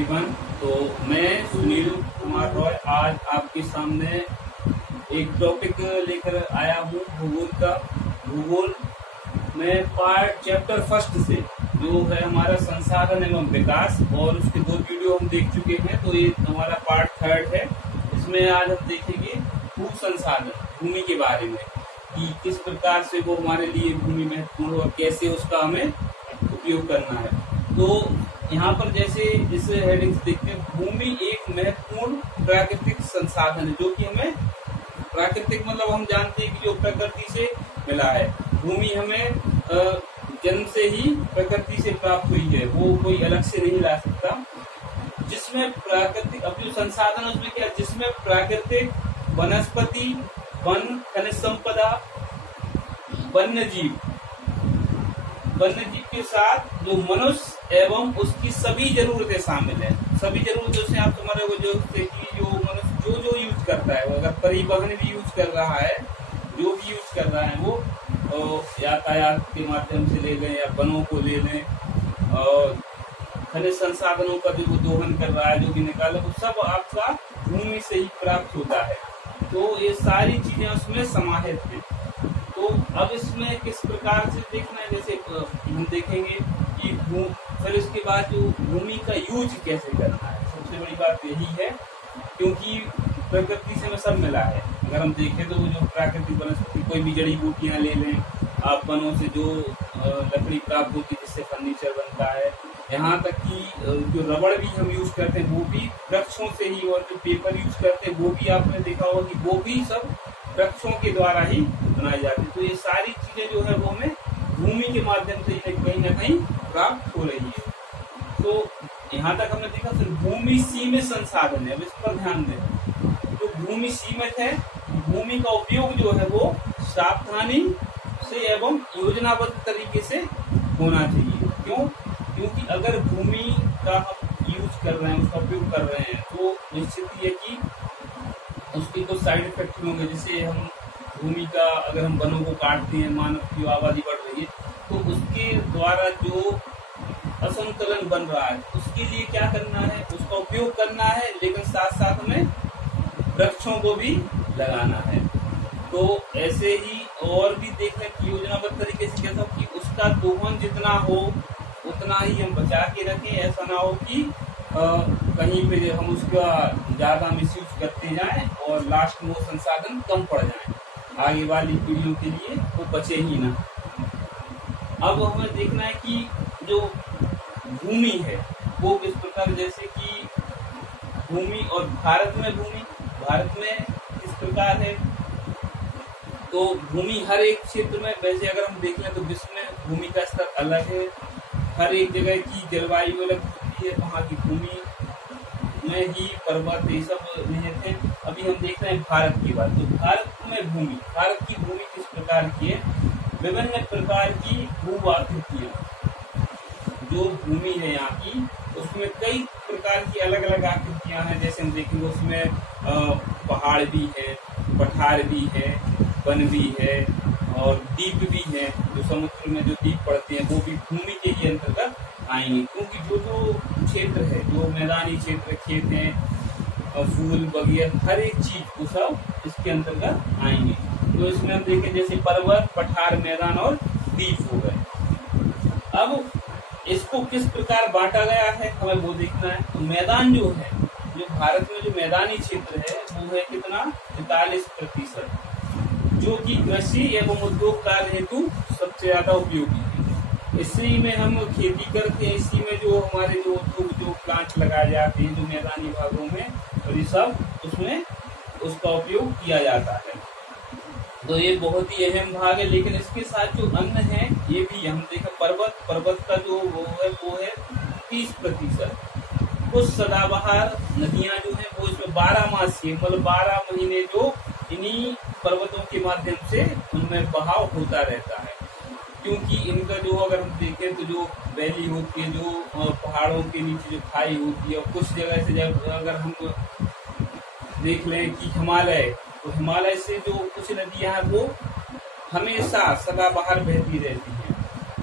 Everyone. तो मैं सुनील कुमार रॉय आज आपके सामने एक टॉपिक लेकर आया हूँ भूगोल का। भूगोल में पार्ट चैप्टर फर्स्ट से जो है हमारा संसाधन एवं विकास, और उसके 2 वीडियो हम देख चुके हैं, तो ये हमारा पार्ट थर्ड है। इसमें आज हम देखेंगे भू संसाधन, भूमि के बारे में कि किस प्रकार से वो हमारे लिए भूमि महत्वपूर्ण और कैसे उसका हमें उपयोग करना है। तो यहाँ पर जैसे इस हेडिंग से देखते हैं, भूमि एक महत्वपूर्ण प्राकृतिक संसाधन है जो कि हमें प्राकृतिक मतलब हम जानते हैं कि जो प्रकृति से मिला है। भूमि हमें जन्म से ही प्रकृति से प्राप्त हुई है, वो कोई अलग से नहीं ला सकता। जिसमें प्राकृतिक अब जो संसाधन है उसमें क्या, जिसमें प्राकृतिक वनस्पति, वन, खनिज संपदा, वन्यजीव के साथ जो मनुष्य एवं उसकी सभी जरूरतें शामिल है। सभी जरूरतों से आप समझ रहे हो जो मनुष्य जो यूज करता है, वो अगर परिवहन भी यूज कर रहा है, जो भी यूज कर रहा है वो यातायात के माध्यम से ले लें या वनों को ले लें, और खनिज संसाधनों का जो दोहन कर रहा है, जो भी निकाले, वो सब आपका भूमि से ही प्राप्त होता है। तो ये सारी चीजें उसमें समाहित हैं। तो अब इसमें किस प्रकार से देखना है, जैसे हम देखेंगे कि फिर इसके बाद जो भूमि का यूज कैसे करना है, सबसे बड़ी बात यही है, क्योंकि प्रकृति से में सब मिला है। अगर हम देखें तो जो प्राकृतिक वनस्पति, कोई भी जड़ी बूटियां ले लें आप, वनों से जो लकड़ी प्राप्त होती है जिससे फर्नीचर बनता है, यहाँ तक कि जो रबड़ भी हम यूज करते हैं वो भी वृक्षों से ही, और जो पेपर यूज करते हैं वो भी आपने देखा होगा कि वो भी सब वृक्षों के द्वारा ही बनाई जाती है। तो ये सारी चीजें जो है वो हमें भूमि के माध्यम से कहीं ना कहीं प्राप्त हो रही है। तो यहाँ तक हमने देखा। फिर भूमि सीमित संसाधन है, अब इस पर ध्यान दें। तो भूमि सीमित है, भूमि का उपयोग जो है वो सावधानी से एवं योजनाबद्ध तरीके से होना चाहिए। क्यों? क्योंकि अगर भूमि का हम यूज कर रहे हैं, उसका उपयोग कर रहे हैं, तो निश्चित ही है कि उसके कुछ साइड इफेक्ट होंगे। जैसे हम भूमि का, अगर हम वनों को काटते हैं, मानव की आबादी बढ़ रही है, तो उसके द्वारा जो असंतुलन बन रहा है, उसके लिए क्या करना है, उसका उपयोग करना है, लेकिन साथ साथ में वृक्षों को भी लगाना है। तो ऐसे ही और भी देखने की योजनाबद्ध तरीके से कैसा कि उसका दोहन जितना हो उतना ही हम बचा के रखें। ऐसा ना हो कि कहीं पे हम उसका ज्यादा मिसयूज करते जाएं और लास्ट में वो संसाधन कम पड़ जाएं, आगे वाली पीढ़ियों के लिए वो बचे ही ना। अब हमें देखना है कि जो भूमि है वो किस प्रकार, जैसे कि भूमि और भारत में किस प्रकार है। तो भूमि हर एक क्षेत्र में, वैसे अगर हम देख लें तो विश्व में भूमि का स्तर अलग है, हर एक जगह की जलवायु अलग होती है, वहाँ की भूमि में ही पर्वत ये सब निहित है। अभी हम देख रहे हैं भारत की बात। तो भारत की भूमि किस प्रकार की है, विभिन्न प्रकार की भू आकृतियां जो भूमि है यहाँ की, उसमें कई प्रकार की अलग अलग आकृतियां हैं। जैसे हम देखेंगे उसमें पहाड़ भी है, पठार भी है, वन भी है, और द्वीप भी है। जो समुद्र में जो द्वीप पड़ते हैं वो भी भूमि के ही अंतर्गत आएंगे, क्योंकि जो क्षेत्र है, जो मैदानी क्षेत्र, खेत हैं, फूल बगिया, हर एक चीज वो सब इसके अंतर्गत आएंगे। तो इसमें हम देखें जैसे पर्वत, पठार, मैदान और द्वीप हो गए। अब इसको किस प्रकार बांटा गया है हमें वो देखना है। तो मैदान जो है, जो भारत में जो मैदानी क्षेत्र है वो है कितना, 43%, जो कि कृषि एवं उद्योग कार्य हेतु सबसे ज्यादा उपयोगी है। इसी में हम खेती करते हैं, इसी में जो हमारे जो उद्योग, जो प्लांट लगाए जाते हैं जो मैदानी भागों में, और ये सब उसमें उसका उपयोग किया जाता है। तो ये बहुत ही अहम भाग है। लेकिन इसके साथ जो अन्न है ये भी हम देखें, पर्वत का जो वो है 30%। कुछ सदाबहार नदियां जो है वो इसमें 12 मासीय, मतलब 12 महीने जो इन्हीं पर्वतों के माध्यम से उनमें बहाव होता रहता है। क्योंकि इनका जो अगर हम देखें तो जो वैली होती है, जो पहाड़ों के नीचे जो खाई होती है, और कुछ जगह से जब अगर हम देख लें कि हिमालय, तो हिमालय से जो कुछ नदियां हैं वो हमेशा सदाबहार बहती रहती हैं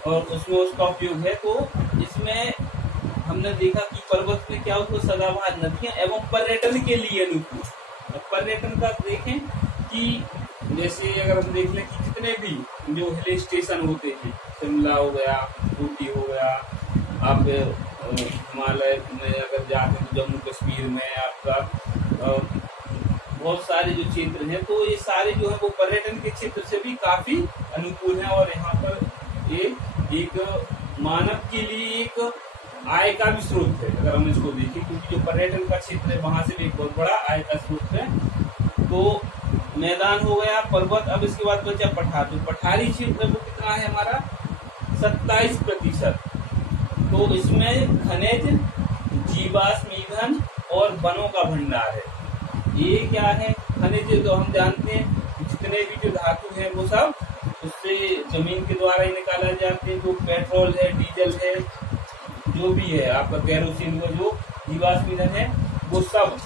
और उसमें उसका उपयोग है। तो इसमें हमने देखा कि पर्वत में क्या उसको सदाबहार नदियां एवं पर्यटन के लिए अनुकूल। पर्यटन का देखें कि जैसे अगर हम देख लें कि जितने भी जो हिल स्टेशन होते थे, शिमला हो गया, ऊटी हो गया, आप हिमालय में अगर जाते हैं तो जम्मू कश्मीर में आपका बहुत सारे जो क्षेत्र हैं, तो ये सारे जो है वो पर्यटन के क्षेत्र से भी काफी अनुकूल हैं। और यहाँ पर ये एक मानव के लिए एक आय का भी स्रोत है अगर हम इसको देखें, क्योंकि जो पर्यटन का क्षेत्र है वहां से भी एक बहुत बड़ा आय का स्रोत है। तो मैदान हो गया, पर्वत, अब इसके बाद बचा पठार। तो पठारी क्षेत्र वो कितना है हमारा 27%। तो इसमें खनिज, जीवाश्म ईंधन और वनों का भंडार है। ये क्या है, खनिज तो हम जानते हैं जितने भी जो धातु हैं वो सब उससे जमीन के द्वारा ही निकाला जाते हैं। जो पेट्रोल है, डीजल है, जो भी है आपका केरोसिन, वो जो जीवाश्म ईंधन है वो सब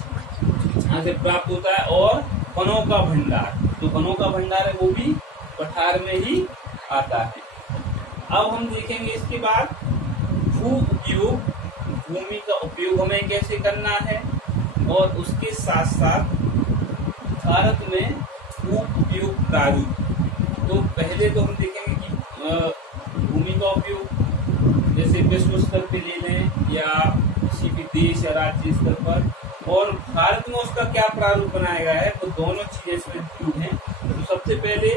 यहाँ से प्राप्त होता है। और वनों का भंडार, जो वनों का भंडार है वो भी पठार में ही आता है। अब हम देखेंगे इसके बाद भू उपयोग, भूमि का उपयोग हमें कैसे करना है, और उसके साथ साथ भारत में भू उपयोग प्रारूप। तो पहले तो हम देखेंगे कि भूमि का उपयोग जैसे विश्व स्तर पे ले लें या किसी भी देश या राज्य स्तर पर, और भारत में उसका क्या प्रारूप बनाया गया है, तो दोनों चीजें इसमें इंक्लूड हैं। तो सबसे पहले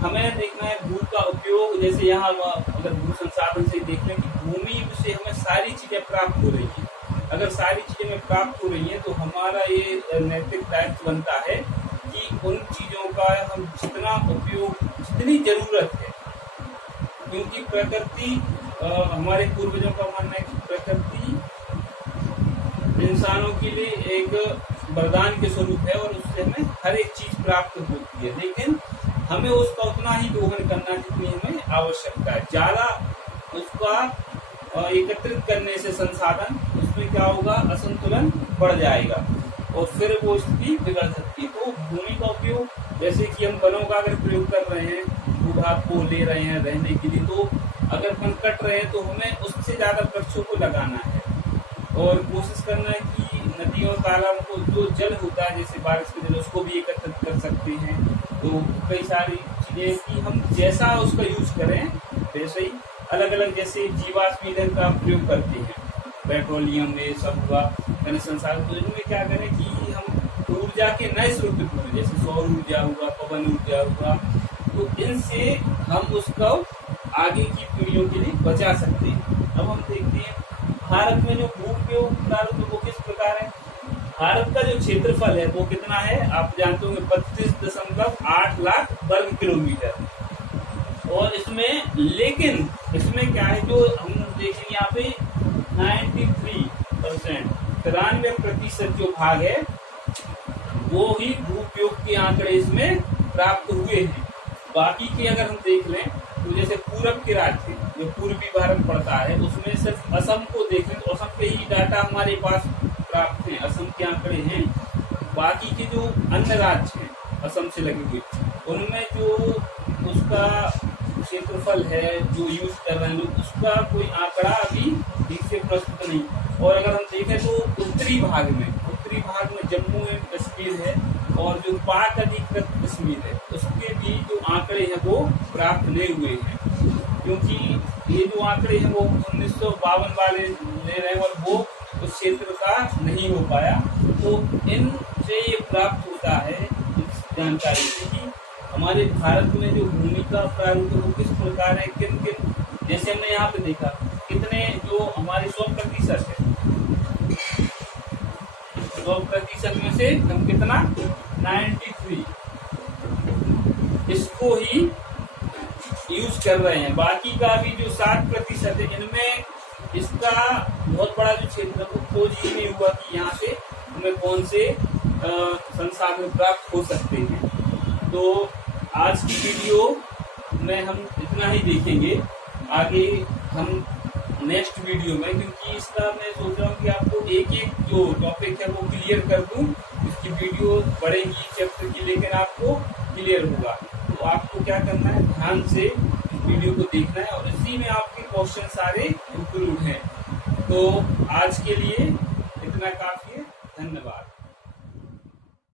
हमें देखना है भू का उपयोग। जैसे यहाँ अगर भू संसाधन से देख लें कि भूमि से हमें सारी चीजें प्राप्त हो रही है, अगर सारी चीजें में प्राप्त हो रही हैं तो हमारा ये नैतिक दायित्व बनता है कि उन चीजों का हम जितना उपयोग, जितनी जरूरत है, क्योंकि प्रकृति हमारे पूर्वजों का मानना है कि प्रकृति इंसानों के लिए एक वरदान के स्वरूप है और उससे हमें हर एक चीज प्राप्त होती है, लेकिन हमें उसका उतना ही दोहन करना जितनी हमें आवश्यकता है। ज्यादा उसका एकत्रित करने से संसाधन, उसमें क्या होगा, असंतुलन बढ़ जाएगा और फिर वो स्थिति बिगड़ सकती है। तो भूमि का उपयोग, जैसे कि हम वनों का अगर प्रयोग कर रहे हैं, भूभाग को ले रहे हैं रहने के लिए, तो अगर वन कट रहे हैं तो हमें उससे ज्यादा वृक्षों को लगाना है और कोशिश करना है कि नदियों और तालाबों को जो जल होता है, जैसे बारिश के जल, उसको भी एकत्रित कर सकते हैं। तो कई सारी चीजें कि हम जैसा उसका यूज करें वैसे ही अलग अलग, जैसे जीवाश्म ईंधन का प्रयोग करते हैं, पेट्रोलियम में सब हुआ, खनिज संसाधन, तो इनमें क्या करें कि हम ऊर्जा के नए स्रोत ढूंढें, जैसे सौर ऊर्जा हुआ, पवन ऊर्जा हुआ, तो इनसे हम उसको आगे की पीढ़ियों के लिए बचा सकते हैं। अब हम देखते हैं भारत में जो भू उपयोग प्रारूप वो किस प्रकार है। भारत का जो क्षेत्रफल है वो कितना है, आप जानते होंगे 32.8 लाख वर्ग किलोमीटर। और इसमें, लेकिन इसमें क्या है, जो हम देखेंगे यहाँ पे 93% जो भाग है वो ही भू उपयोग के आंकड़े इसमें प्राप्त हुए हैं। बाकी के अगर हम देख लें तो जैसे पूरब के राज्य जो पूर्वी भारत पड़ता है, उसमें सिर्फ असम को देखें तो असम के ही डाटा हमारे पास प्राप्त हैं, असम के आंकड़े हैं। बाकी के जो अन्य राज्य हैं असम से लगे हुए, उनमें जो उसका क्षेत्रफल है जो यूज कर रहे हैं लोग, उसका कोई आंकड़ा अभी ठीक से प्रस्तुत नहीं। और अगर हम देखें तो उत्तरी भाग में जम्मू एवं कश्मीर है और जो पाक अधिकृत कश्मीर है, उसके भी जो आंकड़े हैं वो प्राप्त नहीं हुए हैं, क्योंकि ये जो आंकड़े हैं वो 1952 वाले ले रहे हैं और वो उस क्षेत्र का नहीं हो पाया। तो इनसे ये प्राप्त होता है इस जानकारी से कि हमारे भारत में जो भूमि का प्रारूप है वो किस प्रकार है, किन किन, जैसे हमने यहाँ पे देखा कितने जो हमारे 100% है, 100% में से हम कितना 93 इसको ही यूज कर रहे हैं। बाकी का भी जो 7% है, इनमें इसका बहुत बड़ा जो क्षेत्र है वो खोज ही नहीं हुआ कि यहाँ से हमें कौन से संसाधन प्राप्त हो सकते हैं। तो आज की वीडियो में हम इतना ही देखेंगे, आगे हम नेक्स्ट वीडियो में, क्योंकि इसका मैं सोच रहा हूँ कि आपको एक एक जो टॉपिक है वो क्लियर कर दूं। इसकी वीडियो बढ़ेगी चैप्टर की, लेकिन आपको क्लियर होगा। तो आपको क्या करना है, ध्यान से वीडियो को देखना है और इसी में आपके क्वेश्चन सारे इंक्लूड हैं। तो आज के लिए इतना काफी है। धन्यवाद।